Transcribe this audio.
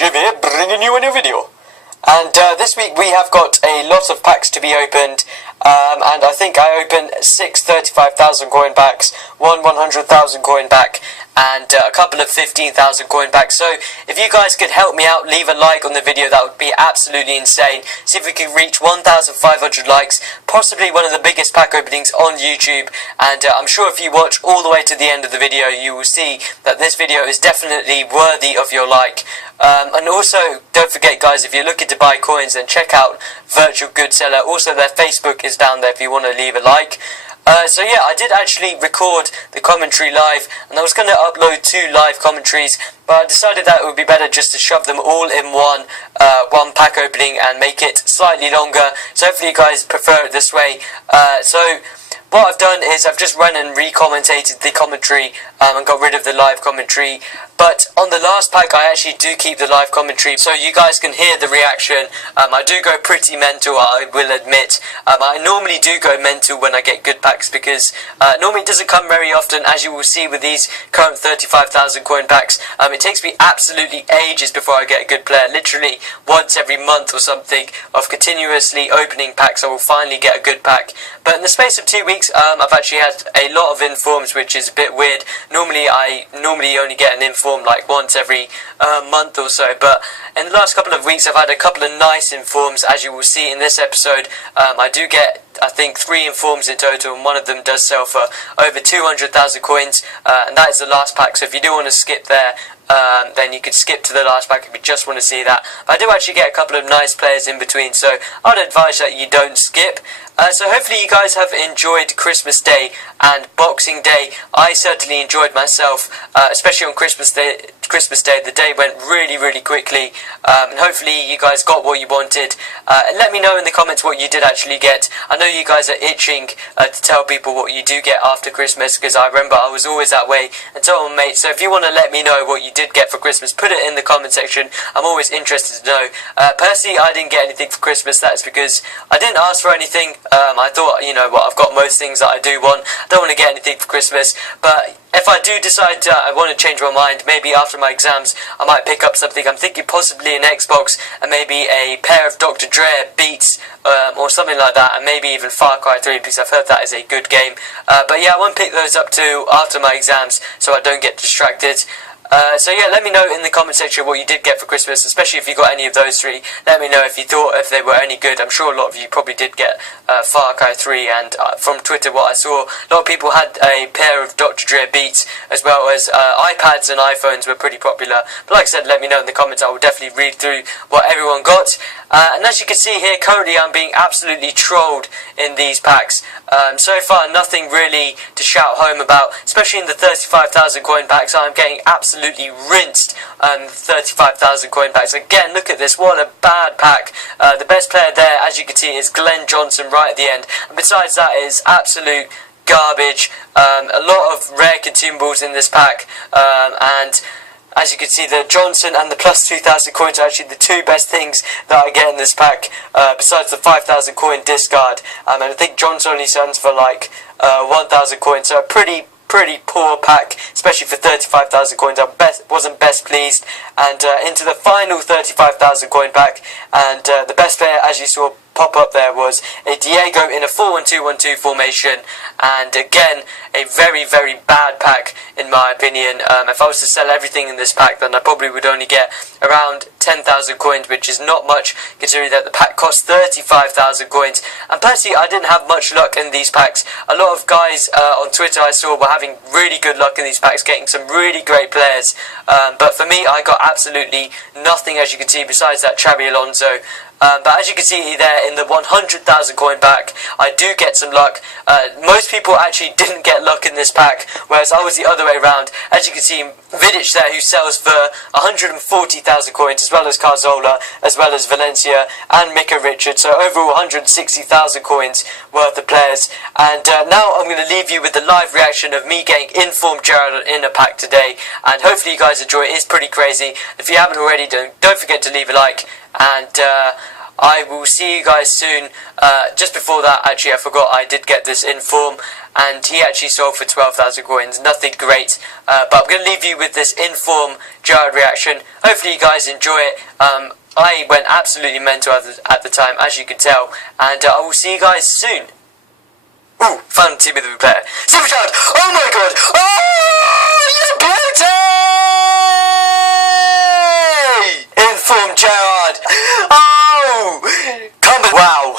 Shivy bringing you a new video. And this week we have got a lot of packs to be opened, and I think I opened 6 35,000 coin packs, one 100,000 coin pack, and a couple of 15,000 coin packs. So if you guys could help me out, leave a like on the video, that would be absolutely insane. See if we can reach 1,500 likes, possibly one of the biggest pack openings on YouTube. And I'm sure if you watch all the way to the end of the video, you will see that this video is definitely worthy of your like. And also, don't forget guys, if you're looking to buy coins, then check out Virtual Good Seller. Also, their Facebook is down there if you want to leave a like. So yeah, I did actually record the commentary live, and I was going to upload 2 live commentaries, but I decided that it would be better just to shove them all in one pack opening and make it slightly longer. So hopefully you guys prefer it this way. So what I've done is I've just run and re-commentated the commentary and got rid of the live commentary. But on the last pack I actually do keep the live commentary so you guys can hear the reaction. I do go pretty mental, I will admit. I normally do go mental when I get good packs because normally it doesn't come very often, as you will see with these current 35,000 coin packs. It takes me absolutely ages before I get a good player. Literally once every month or something of continuously opening packs I will finally get a good pack. But in the space of 2 weeks I've actually had a lot of informs, which is a bit weird. Normally I only get an inform like once every month or so, but in the last couple of weeks I've had a couple of nice informs, as you will see in this episode. I do get, I think, 3 informs in total, and one of them does sell for over 200,000 coins, and that is the last pack. So if you do want to skip there, then you could skip to the last pack if you just want to see that. But I do actually get a couple of nice players in between, so I'd advise that you don't skip. So hopefully you guys have enjoyed Christmas Day and Boxing Day. I certainly enjoyed myself, especially on Christmas Day. The day went really quickly, and hopefully you guys got what you wanted. And let me know in the comments what you did actually get. I know you guys are itching to tell people what you do get after Christmas, because I remember I was always that way and told my mates. So if you want to let me know what you did get for Christmas, put it in the comment section. I'm always interested to know. Personally, I didn't get anything for Christmas. That's because I didn't ask for anything. I thought, you know what, I've got most things that I do want. I don't want to get anything for Christmas, but if I do decide I want to change my mind, maybe after my exams, I might pick up something. I'm thinking possibly an Xbox and maybe a pair of Dr. Dre Beats or something like that, and maybe even Far Cry 3 because I've heard that is a good game. But yeah, I won't pick those up too after my exams so I don't get distracted. So yeah, let me know in the comment section what you did get for Christmas, especially if you got any of those 3. Let me know if you thought if they were any good. I'm sure a lot of you probably did get Far Cry 3, and from Twitter what I saw, a lot of people had a pair of Dr. Dre Beats, as well as iPads and iPhones were pretty popular. But like I said, let me know in the comments. I will definitely read through what everyone got. And as you can see here, currently I'm being absolutely trolled in these packs. So far nothing really to shout home about, especially in the 35,000 coin packs. I'm getting absolutely rinsed 35,000 coin packs. Again, look at this, what a bad pack. The best player there, as you can see, is Glenn Johnson right at the end, and besides that is absolute garbage. A lot of rare consumables in this pack, and as you can see, the Johnson and the plus 2,000 coins are actually the 2 best things that I get in this pack, besides the 5,000 coin discard. And I think Johnson only sells for like 1,000 coins, so a pretty poor pack, especially for 35,000 coins. I wasn't best pleased. And into the final 35,000 coin pack, and the best player, as you saw pop up there, was a Diego in a 4-1-2-1-2 formation, and again a very bad pack in my opinion. If I was to sell everything in this pack, then I probably would only get around 10,000 coins, which is not much considering that the pack costs 35,000 coins. And personally, I didn't have much luck in these packs. A lot of guys on Twitter I saw were having really good luck in these packs, getting some really great players, but for me I got absolutely nothing, as you can see, besides that Xabi Alonso. But as you can see there, in the 100,000 coin pack, I do get some luck. Most people actually didn't get luck in this pack, whereas I was the other way around. As you can see, Vidic there, who sells for 140,000 coins, as well as Cazorla, as well as Valencia and Micah Richards, so overall 160,000 coins worth of players. And now I'm going to leave you with the live reaction of me getting informed Gerrard in a pack today, and hopefully you guys enjoy it. It's pretty crazy. If you haven't already, don't forget to leave a like, and I will see you guys soon. Just before that, actually, I forgot I did get this Inform, and he actually sold for 12,000 coins. Nothing great, but I'm going to leave you with this Inform Gerrard reaction. Hopefully you guys enjoy it. I went absolutely mental at the time, as you can tell, and I will see you guys soon. Ooh, fun team of the player. Super Gerrard! Oh my god! Oh, you beauty! Inform Gerrard! Oh! Come wow!